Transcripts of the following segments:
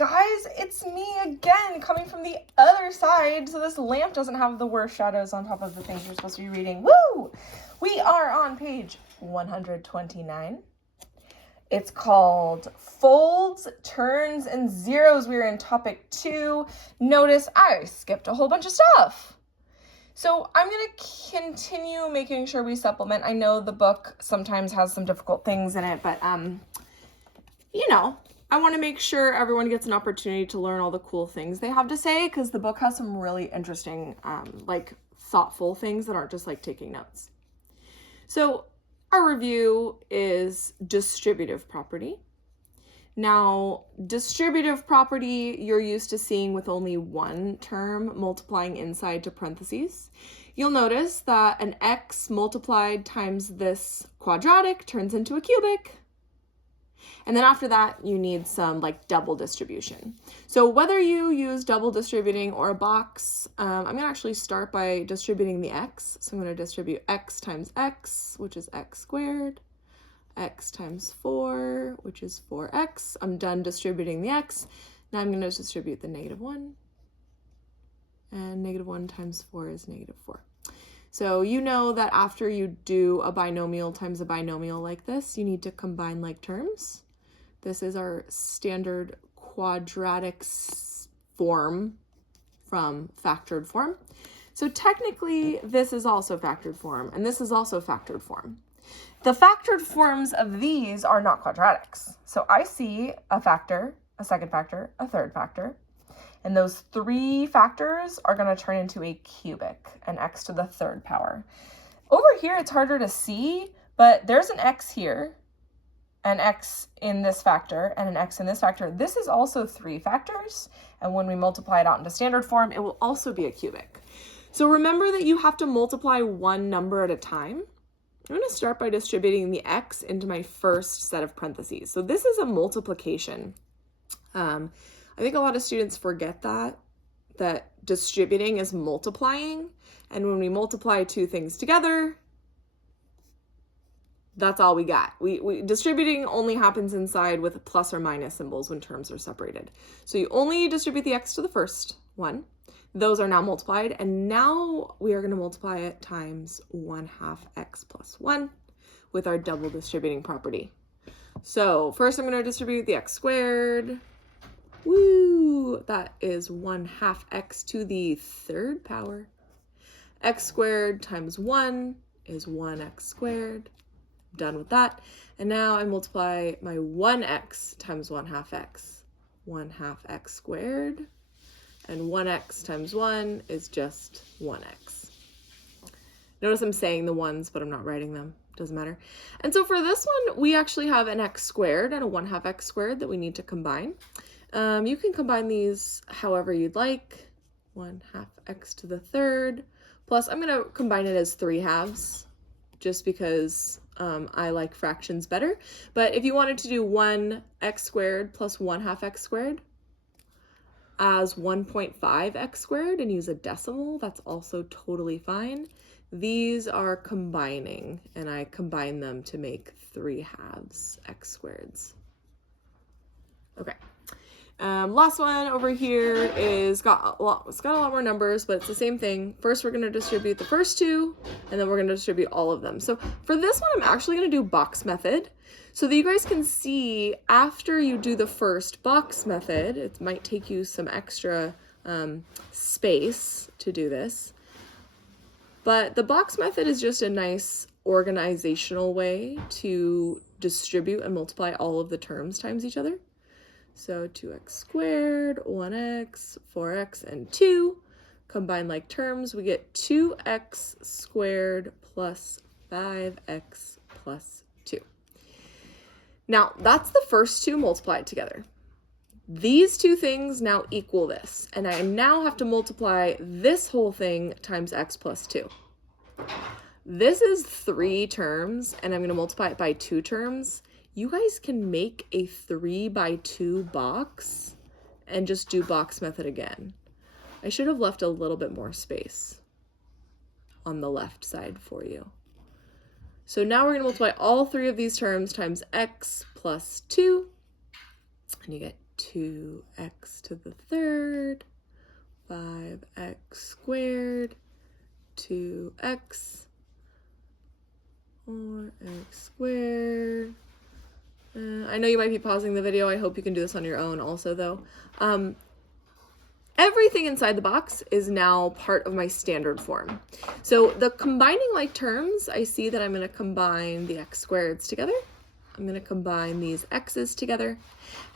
guys, it's me again, coming from the other side, so this lamp doesn't have the worst shadows on top of the things you're supposed to be reading. Woo! We are on page 129. It's called Folds, Turns, and Zeros. We're in topic 2. Notice I skipped a whole bunch of stuff. So I'm going to continue making sure we supplement. I know the book sometimes has some difficult things in it, but, you know, I want to make sure everyone gets an opportunity to learn all the cool things they have to say, because the book has some really interesting, thoughtful things that aren't just like taking notes. So our review is distributive property. Now, distributive property you're used to seeing with only one term multiplying inside to parentheses. You'll notice that an x multiplied times this quadratic turns into a cubic. And then after that, you need some double distribution. So whether you use double distributing or a box, I'm going to actually start by distributing the x. So I'm going to distribute x times x, which is x squared, x times 4, which is 4x. I'm done distributing the x. Now I'm going to distribute the -1. And -1 times 4 is -4. So you know that after you do a binomial times a binomial like this, you need to combine like terms. This is our standard quadratic form from factored form. So technically, this is also factored form, and this is also factored form. The factored forms of these are not quadratics. So I see a factor, a second factor, a third factor, and those 3 factors are going to turn into a cubic, an x to the 3rd power. Over here, it's harder to see, but there's an x here, an x in this factor, and an x in this factor. This is also 3 factors, and when we multiply it out into standard form, it will also be a cubic. So remember that you have to multiply one number at a time. I'm going to start by distributing the x into my first set of parentheses. So this is a multiplication. I think a lot of students forget that distributing is multiplying, and when we multiply 2 things together, that's all we got. Distributing only happens inside with plus or minus symbols when terms are separated. So you only distribute the x to the first one. Those are now multiplied, and now we are going to multiply it times 1/2 x plus 1 with our double distributing property. So first I'm going to distribute the x squared. Woo! That is 1/2 x to the 3rd power. X squared times 1 is 1x squared. Done with that. And now I multiply my 1x times 1/2 x. 1/2 x squared. And 1x times 1 is just 1x. Notice I'm saying the ones, but I'm not writing them. Doesn't matter. And so for this one, we actually have an x squared and a 1/2 x squared that we need to combine. You can combine these however you'd like. 1/2 x to the 3rd. Plus, I'm going to combine it as 3/2 just because I like fractions better. But if you wanted to do 1x squared plus 1/2 x squared as 1.5 x squared and use a decimal, that's also totally fine. These are combining, and I combine them to make 3/2 x squareds. Okay. Last one over here it's got a lot more numbers, but it's the same thing. First, we're going to distribute the first 2, and then we're going to distribute all of them. So for this one, I'm actually going to do box method so that you guys can see after you do the first box method. It might take you some extra space to do this, but the box method is just a nice organizational way to distribute and multiply all of the terms times each other. So 2x squared, 1x, 4x, and 2. Combine like terms, we get 2x squared plus 5x plus 2. Now, that's the first 2 multiplied together. These 2 things now equal this, and I now have to multiply this whole thing times x plus 2. This is 3 terms, and I'm going to multiply it by 2 terms. You guys can make a 3x2 box and just do box method again. I should have left a little bit more space on the left side for you. So now we're going to multiply all 3 of these terms times x plus 2, and you get 2x to the third, 5x squared, 2x, 4x squared. I know you might be pausing the video. I hope you can do this on your own also, though. Everything inside the box is now part of my standard form. So the combining like terms, I see that I'm going to combine the x squareds together. I'm going to combine these x's together.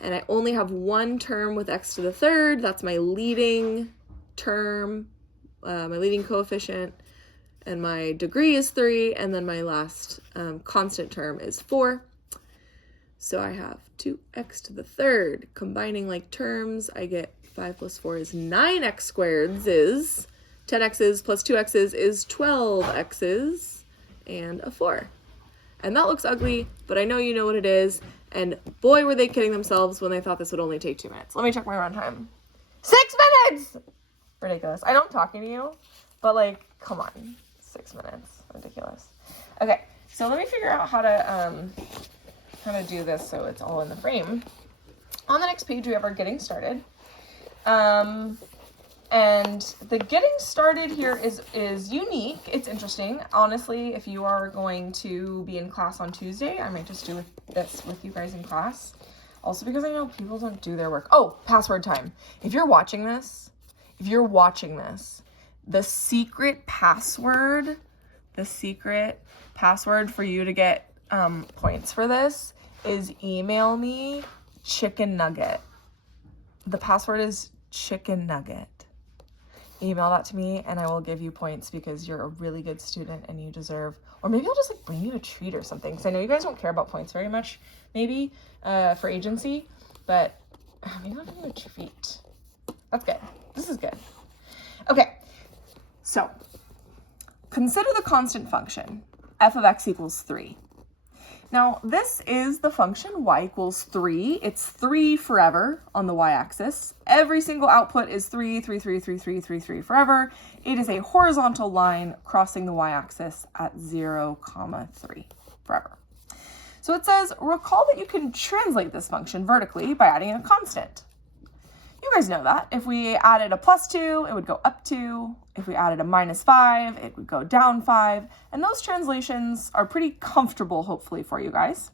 And I only have one term with x to the third. That's my leading term, my leading coefficient. And my degree is 3. And then my last constant term is 4. So I have 2x to the third. Combining like terms, I get 5 plus 4 is 9x squareds is 10x's plus 2x's is 12x's and a 4. And that looks ugly, but I know you know what it is. And boy, were they kidding themselves when they thought this would only take 2 minutes. Let me check my run time. 6 minutes! Ridiculous. I know I'm talking to you, but like, come on. 6 minutes. Ridiculous. Okay, so let me figure out how to do this so it's all in the frame. On the next page, we have our getting started. And the getting started here is unique. It's interesting. Honestly, if you are going to be in class on Tuesday, I might just do this with you guys in class. Also because I know people don't do their work. Oh, password time. If you're watching this, the secret password for you to get points for this is email me chicken nugget. The password is chicken nugget. Email that to me and I will give you points because you're a really good student and you deserve, or maybe I'll just like bring you a treat or something because I know you guys don't care about points very much maybe for agency, but maybe I'll give you a treat. That's good. This is good. Okay, so consider the constant function f of x equals 3. Now, this is the function y equals 3. It's 3 forever on the y-axis. Every single output is 3, 3, 3, 3, 3, 3, 3 forever. It is a horizontal line crossing the y-axis at 0, 3 forever. So it says, recall that you can translate this function vertically by adding a constant. You guys know that. If we added a +2, it would go up 2. If we added a -5, it would go down 5. And those translations are pretty comfortable, hopefully, for you guys.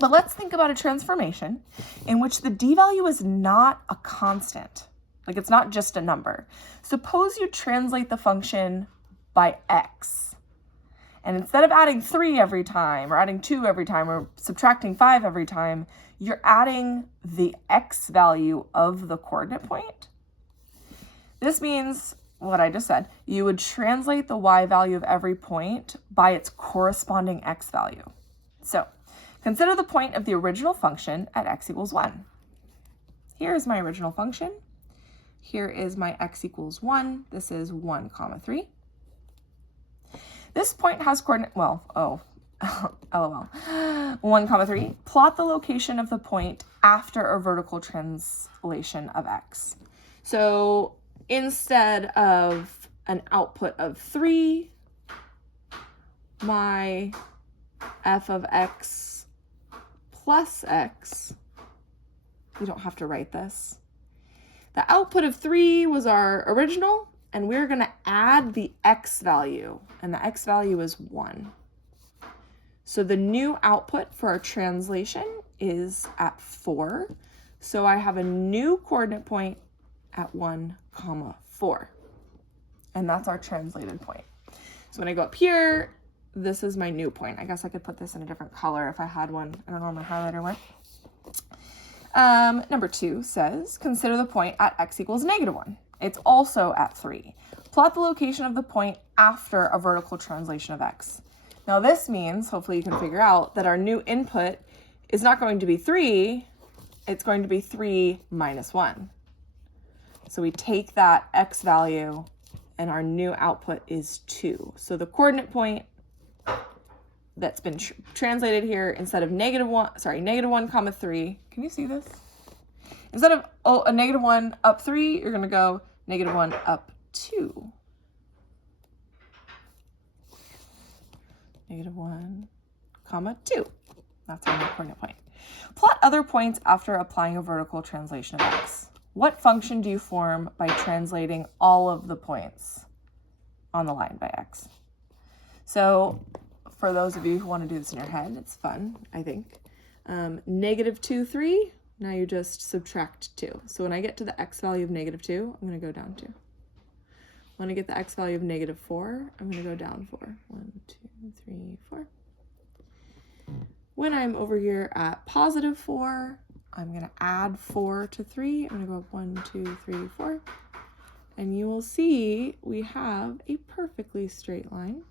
But let's think about a transformation in which the d value is not a constant. Like it's not just a number. Suppose you translate the function by x. And instead of adding 3 every time, or adding 2 every time, or subtracting 5 every time, you're adding the x value of the coordinate point. This means what I just said. You would translate the y value of every point by its corresponding x value. So consider the point of the original function at x equals 1. Here is my original function. Here is my x equals 1. This is 1, 3. This point has coordinate, well, oh, LOL. 1, 3. Plot the location of the point after a vertical translation of x. So instead of an output of 3, my f of x plus x, we don't have to write this. The output of 3 was our original, and we're going to add the x value, and the x value is 1. So the new output for our translation is at 4. So I have a new coordinate point at 1, 4. And that's our translated point. So when I go up here, this is my new point. I guess I could put this in a different color if I had one. I don't know where my highlighter went. Number 2 says, consider the point at x equals -1. It's also at 3. Plot the location of the point after a vertical translation of x. Now this means, hopefully you can figure out, that our new input is not going to be 3, it's going to be 3 minus 1. So we take that x value and our new output is 2. So the coordinate point that's been translated here, instead of -1, 3, can you see this? Instead of a -1 up 3, you're going to go -1 up 2. -1, 2. That's our new coordinate point. Plot other points after applying a vertical translation of x. What function do you form by translating all of the points on the line by x? So for those of you who want to do this in your head, it's fun, I think. -2, 3, now you just subtract 2. So when I get to the x value of -2, I'm going to go down 2. When I get the x value of -4, I'm going to go down 4. 1, 2, 3, 4. When I'm over here at +4, I'm going to add 4 to 3. I'm going to go up 1, 2, 3, 4. And you will see we have a perfectly straight line.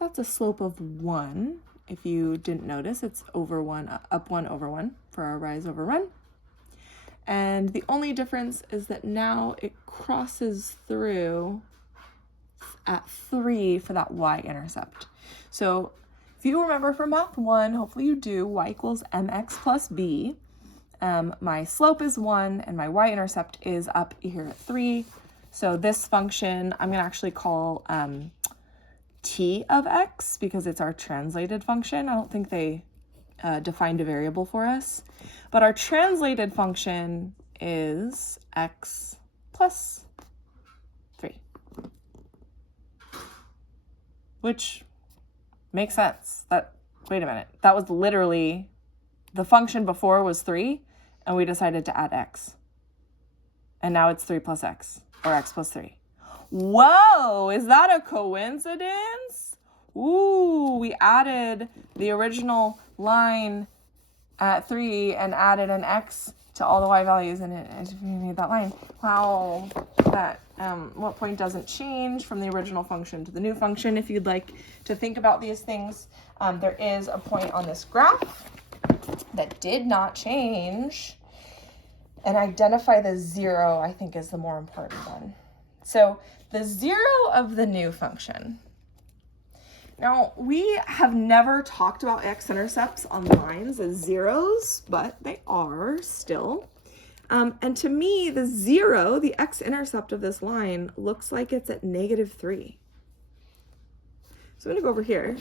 That's a slope of 1. If you didn't notice, it's over 1, up 1 over 1 for our rise over run. And the only difference is that now it crosses through at 3 for that y-intercept. So if you remember from math 1, hopefully you do, y equals mx plus b. My slope is 1 and my y-intercept is up here at 3. So this function I'm going to actually call t of x because it's our translated function. I don't think they defined a variable for us, but our translated function is x plus 3, which makes sense. Wait a minute, that was literally, the function before was 3 and we decided to add x, and now it's 3 plus x, or x plus 3. Whoa, is that a coincidence? Ooh, we added the original line at 3 and added an x to all the y values, and it made that line. Wow, that what point doesn't change from the original function to the new function. If you'd like to think about these things, there is a point on this graph that did not change, and identify the 0, I think, is the more important one. So the 0 of the new function. Now, we have never talked about x-intercepts on lines as zeros, but they are still. And to me, the 0, the x-intercept of this line, looks like it's at -3. So I'm going to go over here.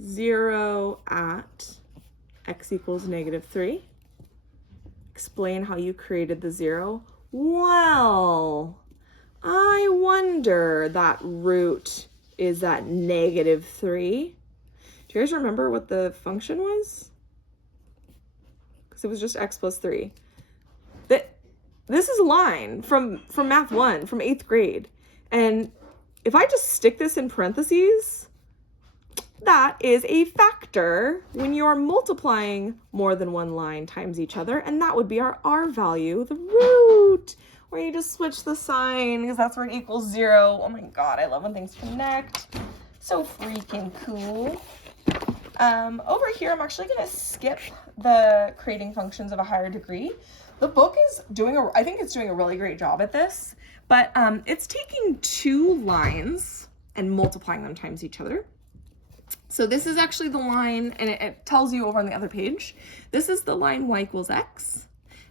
0 at x equals -3. Explain how you created the 0. Well, I wonder that root is at -3. Do you guys remember what the function was? Because it was just x plus 3. This is a line from math 1, from 8th grade. And if I just stick this in parentheses, that is a factor when you're multiplying more than one line times each other, and that would be our r value, the root, where you just switch the sign because that's where it equals 0. Oh my god, I love when things connect. So freaking cool. Over here, I'm actually going to skip the creating functions of a higher degree. The book is I think it's doing a really great job at this, but it's taking 2 lines and multiplying them times each other. So this is actually the line, and it tells you over on the other page, this is the line y equals x,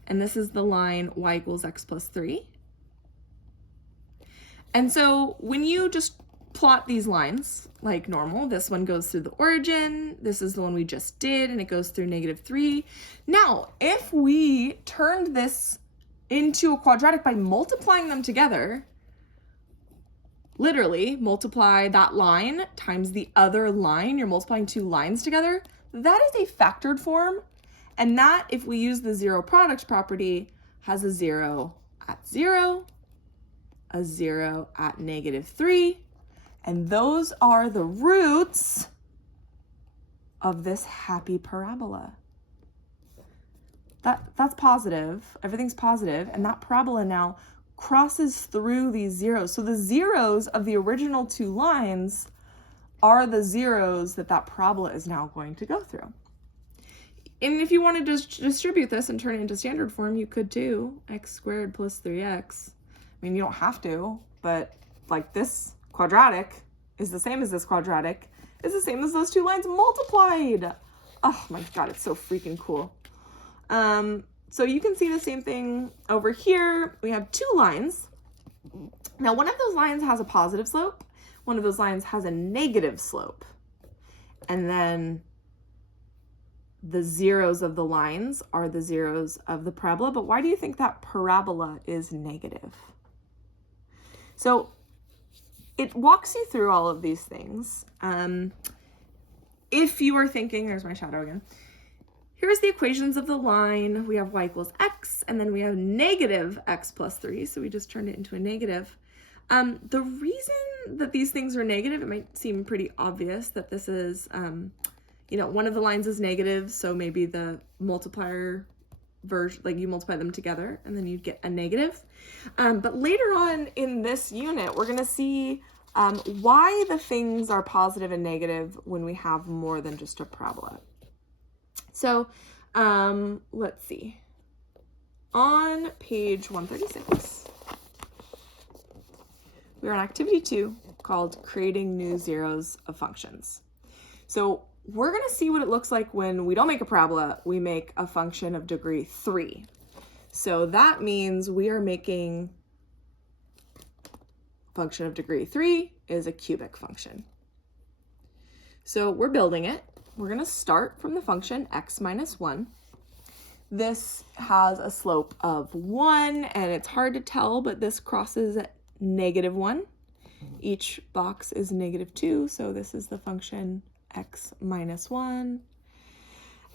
and this is the line y equals x plus 3. And so when you just plot these lines like normal, this one goes through the origin, this is the one we just did, and it goes through -3. Now, if we turned this into a quadratic by multiplying them together, literally multiply that line times the other line, you're multiplying 2 lines together, that is a factored form. And that, if we use the 0 product property, has a 0 at 0, a 0 at -3, and those are the roots of this happy parabola. That's positive, everything's positive, and that parabola now crosses through these zeros. So the zeros of the original 2 lines are the zeros that parabola is now going to go through. And if you want to just distribute this and turn it into standard form, you could too. X squared plus 3x. I mean, you don't have to, but like this quadratic is the same as this quadratic, is the same as those 2 lines multiplied. Oh my god, it's so freaking cool. So you can see the same thing over here. We have 2 lines. Now, one of those lines has a positive slope. One of those lines has a negative slope. and then the zeros of the lines are the zeros of the parabola. But why do you think that parabola is negative? So it walks you through all of these things. If you are thinking, there's my shadow again. Here's the equations of the line. We have y equals x, and then we have negative x plus 3. So we just turned it into a negative. The reason that these things are negative, it might seem pretty obvious that this is, one of the lines is negative, so maybe the multiplier version, like you multiply them together and then you'd get a negative. But later on in this unit, we're going to see why the things are positive and negative when we have more than just a parabola. So let's see. On page 136, we're on activity 2 called creating new zeros of functions. So we're going to see what it looks like when we don't make a parabola, we make a function of degree 3. So that means we are making function of degree 3 is a cubic function. So we're building it. We're going to start from the function x minus 1. This has a slope of 1, and it's hard to tell, but this crosses at -1. Each box is -2, so this is the function x minus 1.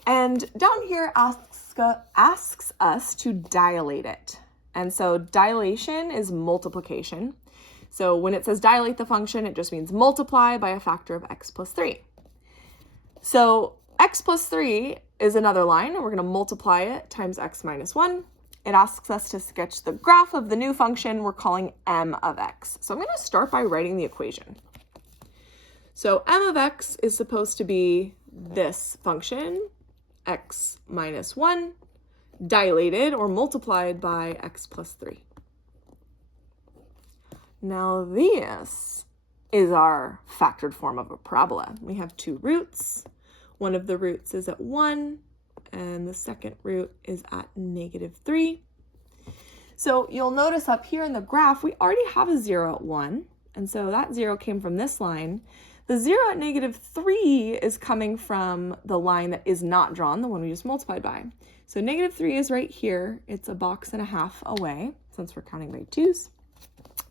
And down here asks us to dilate it. And so dilation is multiplication. So when it says dilate the function, it just means multiply by a factor of x plus 3. So x plus 3 is another line, and we're going to multiply it times x minus 1. It asks us to sketch the graph of the new function we're calling m of x. So I'm going to start by writing the equation. So m of x is supposed to be this function, x minus 1, dilated or multiplied by x plus 3. Now this is our factored form of a parabola. We have 2 roots. One of the roots is at 1, and the second root is at -3. So you'll notice up here in the graph, we already have a 0 at 1, and so that 0 came from this line. The 0 at -3 is coming from the line that is not drawn, the one we just multiplied by. So -3 is right here. It's a box and a half away, since we're counting by 2s.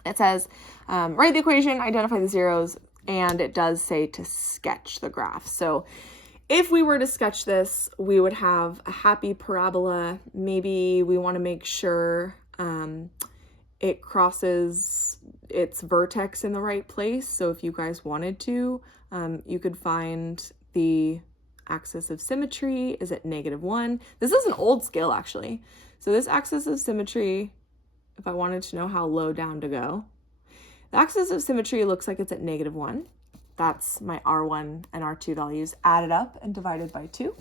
It says, write the equation, identify the zeros, and it does say to sketch the graph. So if we were to sketch this, we would have a happy parabola. Maybe we want to make sure it crosses its vertex in the right place. So if you guys wanted to, you could find the axis of symmetry is at -1. This is an old scale, actually. So this axis of symmetry, if I wanted to know how low down to go, the axis of symmetry looks like it's at -1. That's my R1 and R2 values added up and divided by 2.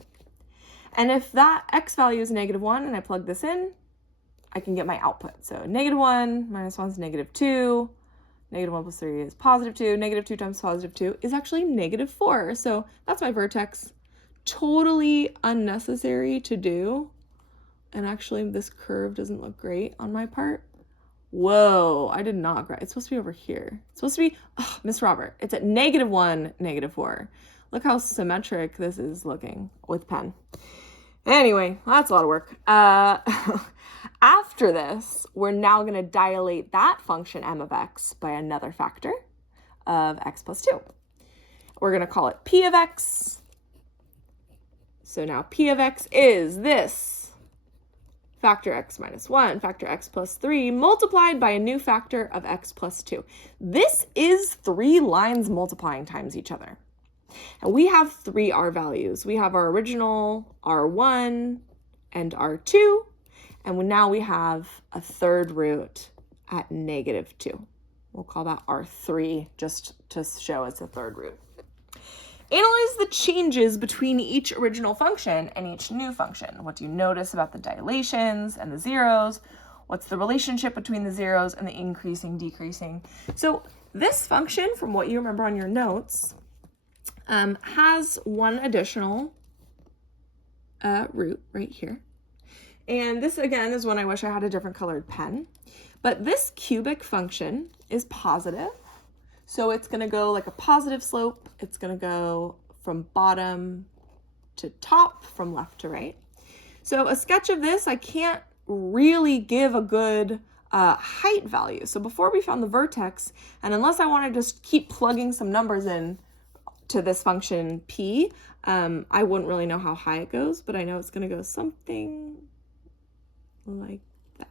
And if that x value is -1 and I plug this in, I can get my output. So -1 minus 1 is -2. -1 plus 3 is +2. -2 times +2 is actually -4. So that's my vertex. Totally unnecessary to do. And actually, this curve doesn't look great on my part. Whoa, I did not grab. It's supposed to be over here. It's supposed to be, Miss Robert, it's at -1, -4. Look how symmetric this is looking with pen. Anyway, that's a lot of work. After this, we're now going to dilate that function m of x by another factor of x plus 2. We're going to call it p of x. So now p of x is this factor x minus 1, factor x plus 3, multiplied by a new factor of x plus 2. This is 3 lines multiplying times each other. And we have 3 R values. We have our original R1 and R2, and now we have a third root at -2. We'll call that R3 just to show it's a third root. Analyze the changes between each original function and each new function. What do you notice about the dilations and the zeros? What's the relationship between the zeros and the increasing, decreasing? So this function, from what you remember on your notes, has one additional root right here. And this, again, is one I wish I had a different colored pen. But this cubic function is positive. So it's going to go like a positive slope. It's going to go from bottom to top, from left to right. So a sketch of this, I can't really give a good height value. So before we found the vertex, and unless I want to just keep plugging some numbers in to this function p, I wouldn't really know how high it goes, but I know it's going to go something like that.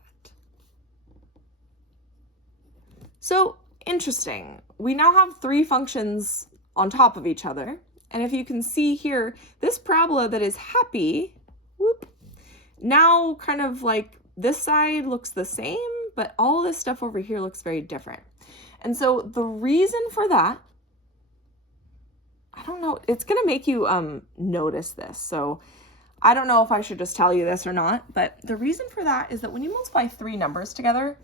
So interesting. We now have three functions on top of each other. And if you can see here, this parabola that is happy, whoop, now kind of like this side looks the same, but all this stuff over here looks very different. And so the reason for that, I don't know, it's going to make you notice this. So I don't know if I should just tell you this or not, but the reason for that is that when you multiply three numbers together,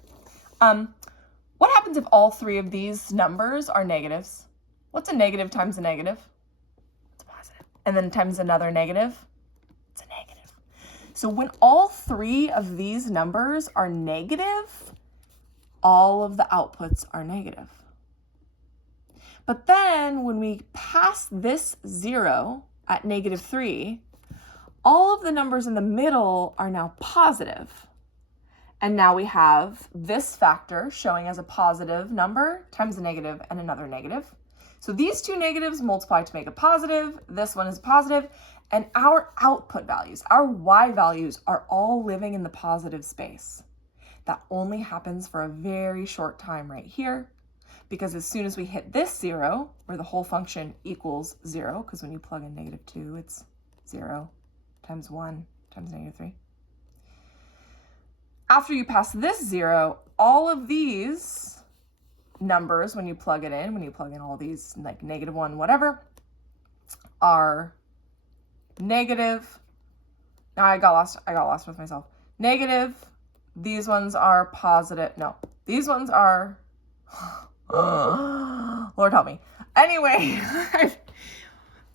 what happens if all three of these numbers are negatives? What's a negative times a negative? It's a positive. And then times another negative? It's a negative. So when all three of these numbers are negative, all of the outputs are negative. But then when we pass this 0 at -3, all of the numbers in the middle are now positive. And now we have this factor showing as a positive number times a negative and another negative. So these two negatives multiply to make a positive. This one is positive. And our output values, our y values, are all living in the positive space. That only happens for a very short time right here, because as soon as we hit this 0, where the whole function equals 0, because when you plug in -2, it's 0 times 1 times -3. After you pass this 0, all of these numbers, when you plug in all these, like -1, whatever, are negative. Now I got lost with myself. Negative. These ones are positive. No, these ones are, Lord help me. Anyway,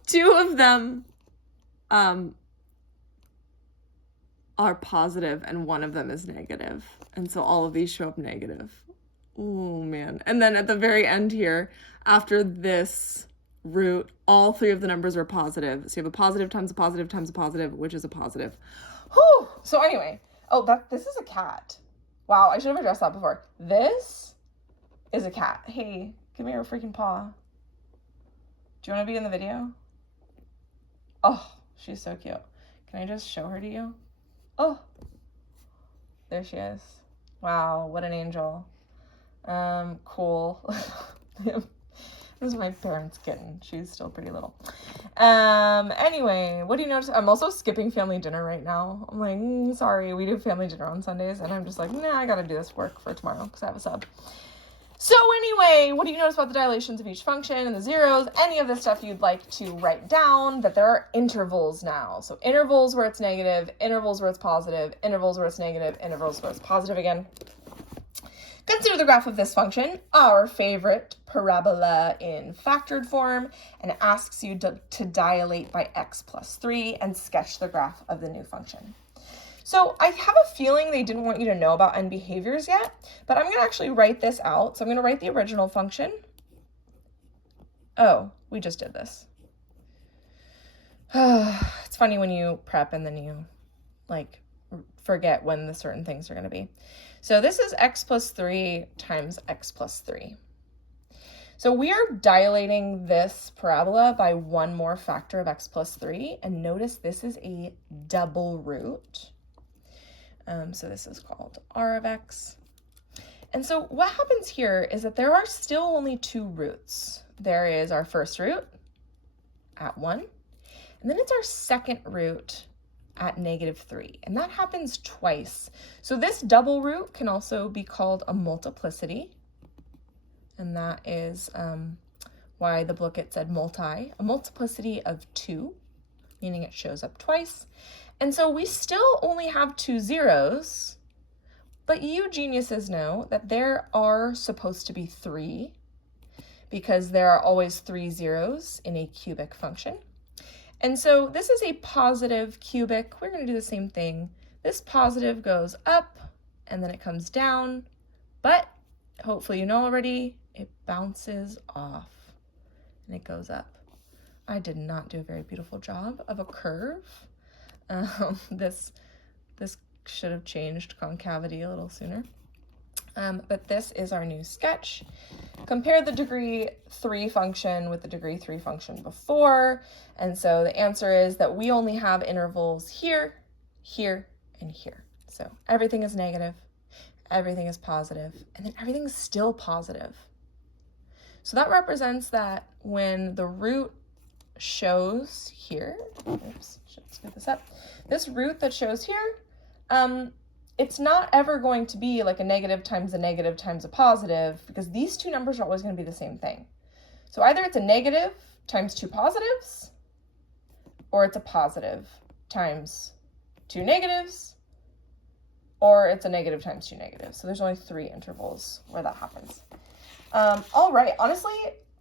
two of them are positive and one of them is negative. And so all of these show up negative. Oh man. And then at the very end here, after this root, all three of the numbers are positive. So you have a positive times a positive times a positive, which is a positive. Whew. So anyway, this is a cat. Wow, I should have addressed that before. This is a cat. Hey, give me your freaking paw. Do you want to be in the video? Oh, she's so cute. Can I just show her to you? Oh, there she is. Wow, what an angel. Cool. This is my parents' kitten. She's still pretty little. Anyway, what do you notice? I'm also skipping family dinner right now. I'm like, sorry, we do family dinner on Sundays. And I'm just like, nah, I got to do this work for tomorrow because I have a sub. So anyway, what do you notice about the dilations of each function and the zeros? Any of this stuff you'd like to write down, that there are intervals now. So intervals where it's negative, intervals where it's positive, intervals where it's negative, intervals where it's positive again. Consider the graph of this function, our favorite parabola in factored form, and it asks you to dilate by x plus 3 and sketch the graph of the new function. So I have a feeling they didn't want you to know about end behaviors yet, but I'm going to actually write this out. So I'm going to write the original function. Oh, we just did this. It's funny when you prep and then you like forget when the certain things are going to be. So this is x plus 3 times x plus 3. So we are dilating this parabola by one more factor of x plus 3. And notice this is a double root. So this is called r of x. And so what happens here is that there are still only two roots. There is our first root at 1, and then it's our second root at -3. And that happens twice. So this double root can also be called a multiplicity. And that is why the book it said multi, a multiplicity of 2, meaning it shows up twice. And so we still only have two zeros, but you geniuses know that there are supposed to be 3 because there are always 3 zeros in a cubic function. And so this is a positive cubic. We're going to do the same thing. This positive goes up and then it comes down, but hopefully you know already, it bounces off and it goes up. I did not do a very beautiful job of a curve. This should have changed concavity a little sooner. But this is our new sketch. Compare the degree 3 function with the degree 3 function before. And so the answer is that we only have intervals here, here, and here. So everything is negative, everything is positive, and then everything's still positive. So that represents that when the root shows here, oops, let's get this up. This root that shows here, it's not ever going to be like a negative times a positive, because these two numbers are always going to be the same thing. So either it's a negative times 2 positives, or it's a positive times 2 negatives, or it's a negative times 2 negatives. So there's only 3 intervals where that happens. All right, honestly,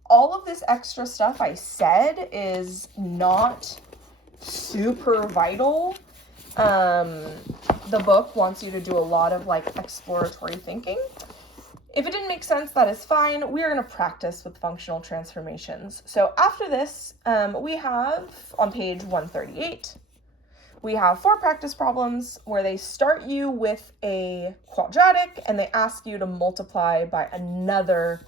all of this extra stuff I said is not super vital. The book wants you to do a lot of like exploratory thinking. If it didn't make sense, that is fine. We are going to practice with functional transformations. So after this, we have on page 138, we have 4 practice problems where they start you with a quadratic and they ask you to multiply by another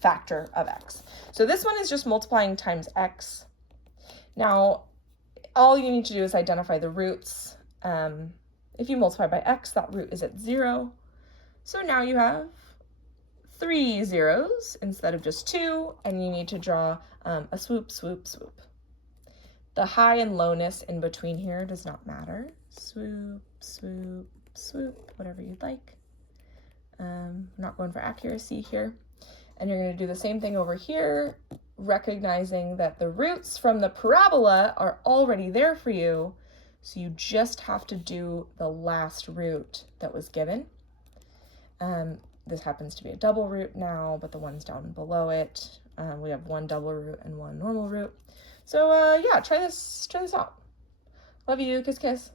factor of x. So this one is just multiplying times x. Now, all you need to do is identify the roots. If you multiply by x, that root is at 0. So now you have 3 zeros instead of just 2, and you need to draw a swoop, swoop, swoop. The high and lowness in between here does not matter. Swoop, swoop, swoop, whatever you'd like. I'm not going for accuracy here. And you're going to do the same thing over here, recognizing that the roots from the parabola are already there for you, so you just have to do the last root that was given. This happens to be a double root now, but the ones down below it, we have 1 double root and 1 normal root. So yeah, try this out. Love you, kiss, kiss.